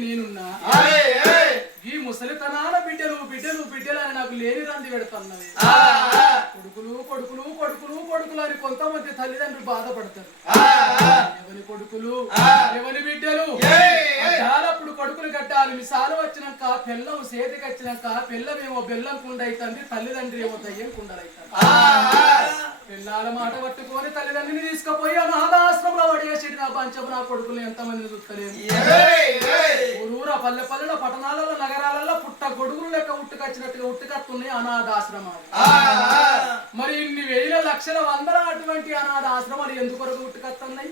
నేనున్నా ఈ ముసలితనాల బిడ్డలు బిడ్డలు బిడ్డలు అని నాకు లేని రంది పెడుతున్నవి కొడుకులు కొడుకులు కొడుకులు కొడుకులు అని కొంతమంది తల్లిదండ్రులు బాధపడతారు ఎవరి కొడుకులు ఎవరి బిడ్డలు అప్పుడు కొడుకులు కట్టాలి మిసాలు వచ్చినాక పిల్లం సేతికి వచ్చినాక పిల్లమేమో బెల్లం కుండ అవుతుంది తల్లిదండ్రి ఏమో దయ్యం కుండలవుతారు పిల్లల మాట పట్టుకొని తల్లిదండ్రిని తీసుకుపోయి అనాథాశ్రమంలో పడేసి నా పంచము నా కొడుకులు ఎంతమందిని చూస్తలేము ఊరూర పల్లె పల్లెల పట్టణాలలో నగరాలలో పుట్ట గొడుగులు లెక్క ఉట్టుకొచ్చినట్టుగా ఉట్టుకత్తున్నాయి అనాథాశ్రమాలు మరి ఇన్ని వేల లక్షల వందల అటువంటి అనాథాశ్రమాలు ఎందుకొరకు ఉట్టుకత్తున్నాయి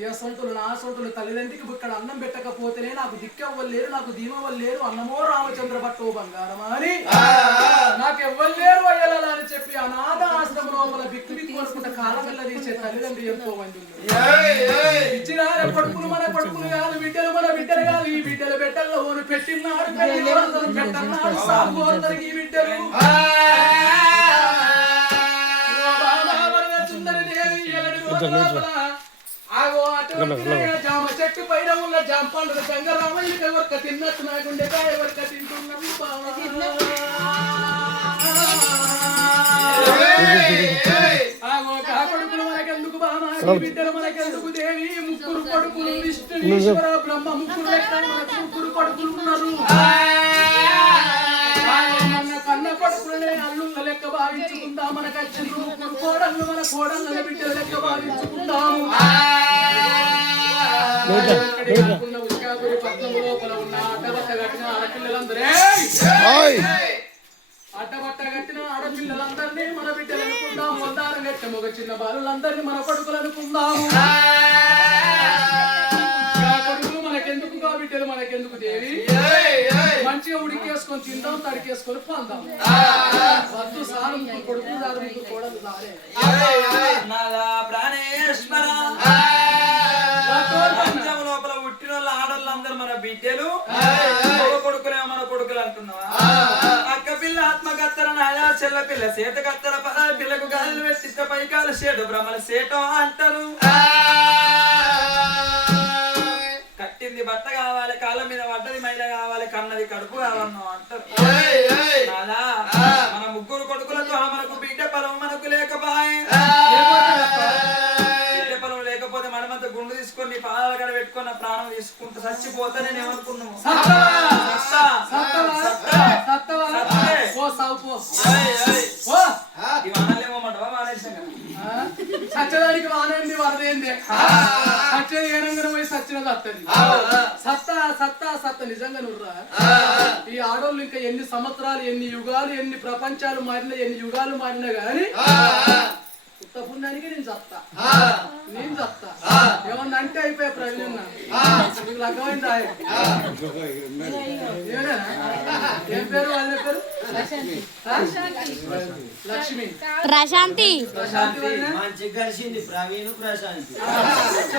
ఏ సొంతులు నా సొంతులు తల్లిదండ్రికి ఇక్కడ అన్నం పెట్టకపోతేనే నాకు దిక్కెవ్వలేరు నాకు దీమవ్వలేరు అన్నమో రామచంద్ర పట్టో బంగారం అని నాకు ఎవ్వలేరు అయ్యలా అని చెప్పి అనాథ ఆశ్రమం లోపల బిక్కు బిక్కు కొనుకుంటే కాలం వెళ్ళ తీసే తల్లిదండ్రి ఎంతో మంది ఇచ్చిన కొడుకులు మన కొడుకులు కాదు బిడ్డలు మన బిడ్డలు కాదు ఈ బిడ్డలు బిడ్డల్లో ఓను పెట్టినాడు పెట్టన్నాడు సాగు ఈ బిడ్డలు జామ చెట్టు పైన ఉన్న జామ పండుగ గంగరామయ్యకి ఎవరిక తిన్నట్టు నాకుండే ఎవరిక తింటున్నాము కొడుకులు మనకెందుకు బామా బిడ్డలు మనకెందుకు దేవి ముగ్గురు కొడుకులు విష్ణుశ్వర బ్రహ్మ ముగ్గురు లెక్క ముగ్గురు కొడుకులు ఉన్నారు కన్న కొడుకులనే అల్లుళ్ళ లెక్క భావించుకుందాం మనకు వచ్చిన కోడళ్ళు మన కోడళ్ళ బిడ్డల లెక్క భావించుకుందాము పద్మము లోపల ఉన్న అడ్డబట్ట కట్టిన ఆడపిల్లలందరే అడ్డబట్ట కట్టిన ఆడపిల్లలందరినీ మన బిడ్డలు అనుకుందాం మొందారం కట్టిన ఒక చిన్న బాలులందరినీ మన కొడుకులు అనుకుందాము కొడుకులు మనకెందుకు బిడ్డలు మనకెందుకు దేవి మంచిగా ఉడికేసుకొని తిందాం తడికేసుకొని పందాం వద్దు సారు కొడుకులు సారు కోడలు సారే లోపల పుట్టిన వాళ్ళ ఆడోళ్ళందరూ మన బిడ్డలు కొడుకులే మన కొడుకులు అంటున్నావా అక్క పిల్ల ఆత్మకత్తర నాయా చెల్ల పిల్ల సేత కత్తర పిల్లకు గాలి పెట్టి పైకాల సేటు బ్రహ్మల సేటం అంటారు కట్టింది బట్ట కావాలి కాళ్ళ మీద పడ్డది మైల కావాలి కన్నది కడుపు కావాలన్నా అంటారు మన ముగ్గురు కొడుకులతో మనకు బిడ్డ పొలం మనకు లేకపోయే లేకపోతే మనమంతా గుండు తీసుకొని పాదాల కడ పెట్టుకున్న ప్రాణం తీసుకుంటూ చచ్చిపోతా నేను ఏమనుకున్నాము సచ్చడానికి వానేంది వరదేంది సచ్చది ఏనంగా పోయి సచ్చినది వస్తుంది సత్తా సత్తా సత్త నిజంగా నుర్రా ఈ ఆడోళ్ళు ఇంకా ఎన్ని సంవత్సరాలు ఎన్ని యుగాలు ఎన్ని ప్రపంచాలు మారినా ఎన్ని యుగాలు మారినా గాని పుణ్యానికి నేను చెప్తా ఏమన్నా అంటే అయిపోయా ప్రవీణ నీకు లగ్గమైంది ఏం పేరు వాళ్ళ పేరు లక్ష్మి ప్రశాంతి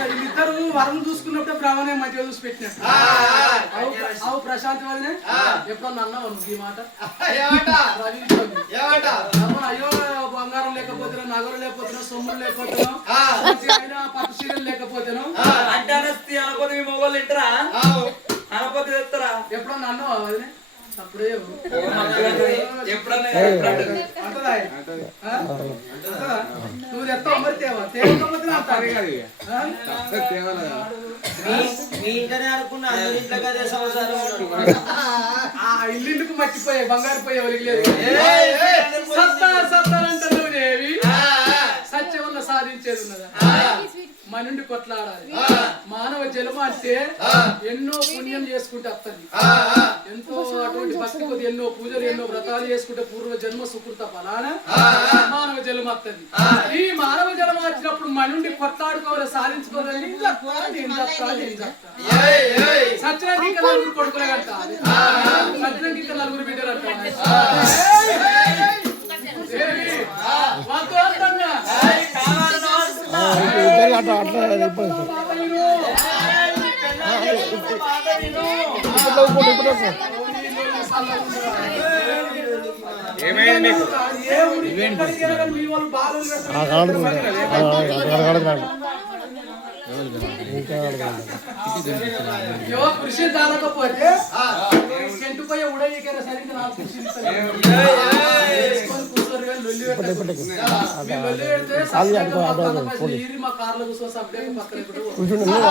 వీళ్ళిద్దరు వరం చూసుకున్నప్పుడు ప్రవణే మంచిగా చూసి పెట్టినట్టు అవు ప్రశాంతి వల్లనే ఎప్పుడన్నా అన్నావు నువ్వు ఈ మాట అయ్యో బంగారం లేకపోతే నగలు లేకపోతున్నా సొమ్ములు లేకపోతున్నాం పట్టు చీరలు లేకపోతేను అంటే అనపోతే మీ మొగోళ్ళు ఇంటరా అనపోతే తెస్తారా ఎప్పుడన్నా అన్నావా వదిలే అప్పుడే నువ్వు తెస్తావు మరి తేవా ఇల్లుకు మర్చిపోయాయి బంగారు పోయి ఎవరికి లేదు సత్తా సత్తా అంటే నువ్వు దేవి సత్యం వల్ల సాధించేది ఉన్నదా మన నుండి కొట్లాడాలి మానవ జన్మ అంటే ఎన్నో పుణ్యం చేసుకుంటే వస్తుంది ఎంతో అటువంటి భక్తి కొద్ది ఎన్నో పూజలు ఎన్నో వ్రతాలు చేసుకుంటే పూర్వ జన్మ సుకృత ఫలాన మానవ జన్మ వస్తుంది. ఈ మానవ జన్మ వచ్చినప్పుడు మనుండి కొట్లాడుకోవాలి సాధించుకోవాలి. నేను చెప్తా సత్యానికి ఇంకా నలుగురు కొడుకులే అంట, సత్యానికి ఇంకా నలుగురు బిడ్డలు అంట. కృషి కాలకపోతే చెంటుపోయే ఉడయ్యకైనా సరిగ్గా నాకు కృషి మా కార్లో కూర్చొని సబ్జెక్ట్ పక్కన అయితే కూర్చున్నాం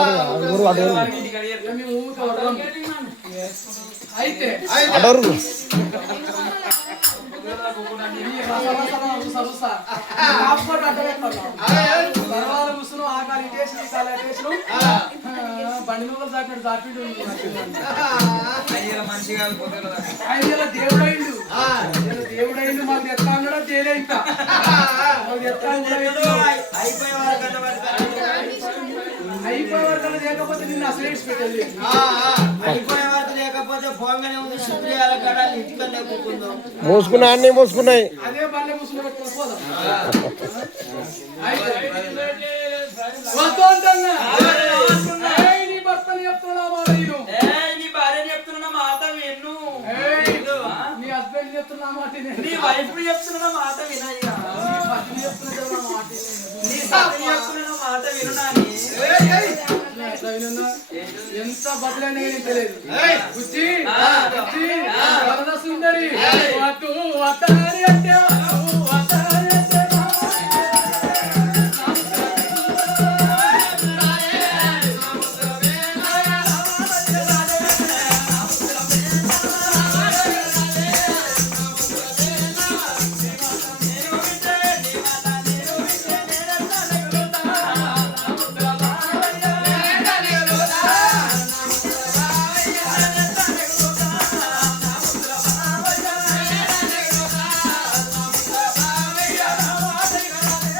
ఆకాలి టేషన్ బండి మొక్కలు దాటినట్టు దాటిడు దేవుడైండు దేవుడైండు మాకు ఎట్లా అన్నాడో తేలే ఇంకా అయిపోయే వరకు లేకపోతే నిన్ను అసలు పెట్టాలి. అయిపోయే వరకు లేకపోతే పోగానే ఉంది శుక్రియాల కాడ ఇంటికన్నా కూకుందాం మోసుకున్నా అన్ని మోసుకున్నాయి. అదే బండి కూర్చుని పెట్టుకుని పోదాం. నీ భర్తను చెప్తున్నా మాట విను, నీ భార్య చెప్తున్న మాట విను, నీ హస్బెండ్ చెప్తున్నా మాట విను, నీ వైఫ్ చెప్తున్న మాట వినయ్యా, పత్ని చెప్తున్నా మాట నీ సతీ చెప్తున్న మాట విను నాని. ఎంత బదులైనా తెలియదు బుజ్జి సుందరి వద్దు వద్దని అంటే